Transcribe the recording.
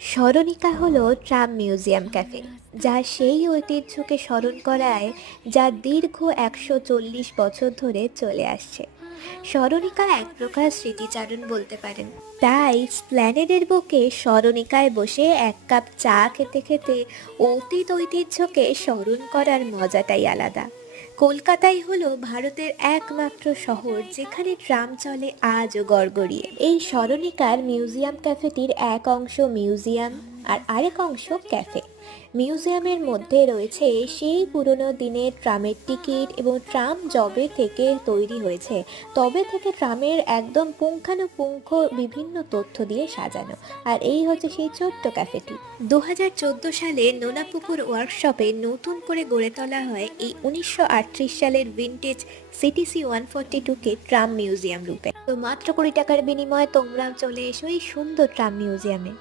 স্মরণিকা হলো tram museum cafe, যা সেই ঐতিহ্যকে স্মরণ করায় যা দীর্ঘ 140 বছর ধরে চলে আসছে। স্মরণিকা এক প্রকার স্মৃতিচারণ বলতে পারেন। তাই স্প্ল্যানেডের বুকে স্মরণিকায় বসে এক কাপ চা খেতে খেতে অতীত ঐতিহ্যকে স্মরণ করার মজাটাই আলাদা। কলকাতাই হলো ভারতের একমাত্র শহর যেখানে ট্রাম চলে আজও গড়গড়িয়ে। এই স্মরণিকার মিউজিয়াম ক্যাফেটির এক অংশ মিউজিয়াম আর আরেক অংশ ক্যাফে। মিউজিয়ামের মধ্যে রয়েছে সেই পুরনো দিনের ট্রামের টিকিট এবং ট্রাম যবে থেকে তৈরি হয়েছে তবে থেকে ট্রামের একদম পুঙ্খানুপুঙ্খ বিভিন্ন তথ্য দিয়ে সাজানো। আর এই হচ্ছে সেই ছোট্ট ক্যাফেটি। 2014 সালে নোনাপুকুর ওয়ার্কশপে নতুন করে গড়ে তোলা হয় এই 1938 সালের ভিন্টেজ সিটিসি 142 কে ট্রাম মিউজিয়াম রূপে। তো মাত্র 20 টাকার বিনিময়ে তোমরাও চলে এসো এই সুন্দর ট্রাম মিউজিয়ামে।